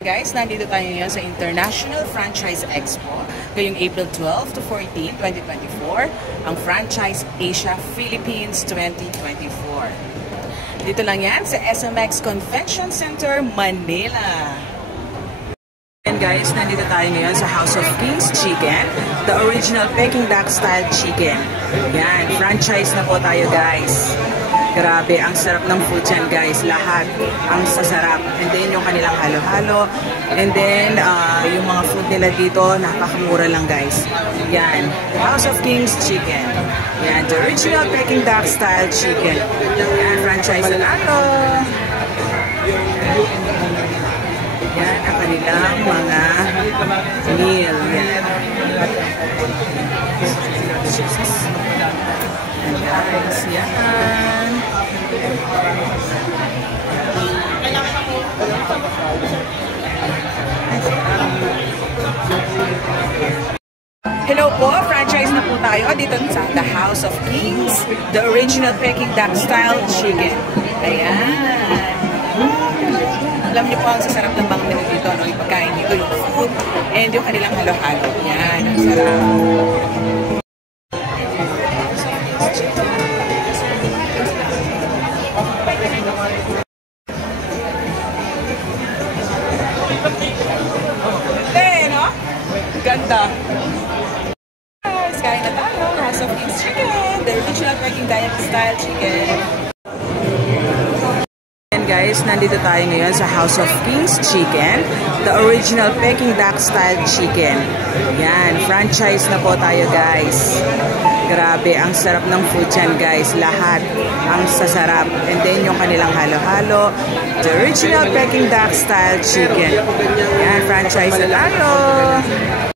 Guys, nandito tayo ngayon sa International Franchise Expo ngayong April 12 to 14, 2024, ang Franchise Asia Philippines 2024. Dito lang yan sa SMX Convention Center, Manila. And guys, nandito tayo ngayon sa House of Kings Chicken, the original Peking duck style chicken. Yan, franchise na po tayo guys. Grabe, ang sarap ng food yan guys, lahat ang sasarap. And then yung kanilang halo-halo, and then yung mga food nila dito, napakamura lang guys. Yan, the House of Kings Chicken. Yan, the original Peking duck style chicken. Yan, franchise na lalo. Yan, ang kanilang mga meal. Yan. And guys, yan. Hello po, franchise na po tayo dito sa The House of Kings, the original Peking duck style chicken. Ayan. Alam niyo po ang sasarap ng mga menu dito, no? Yung pagkain dito, yung food, and yung kanilang halo-halo. Yan, ang sarap. No? Ganda. Guys, kain na tayo. House of Kings Chicken, the original Peking duck style chicken. Guys, nandito tayo ngayon sa House of Kings Chicken, the original Peking duck style chicken. Yan, franchise na po tayo guys. Grabe, ang sarap ng food yan guys, lahat ang sasarap. And then yung kanilang halo-halo, the original Peking duck style chicken. Yan, franchise na tayo.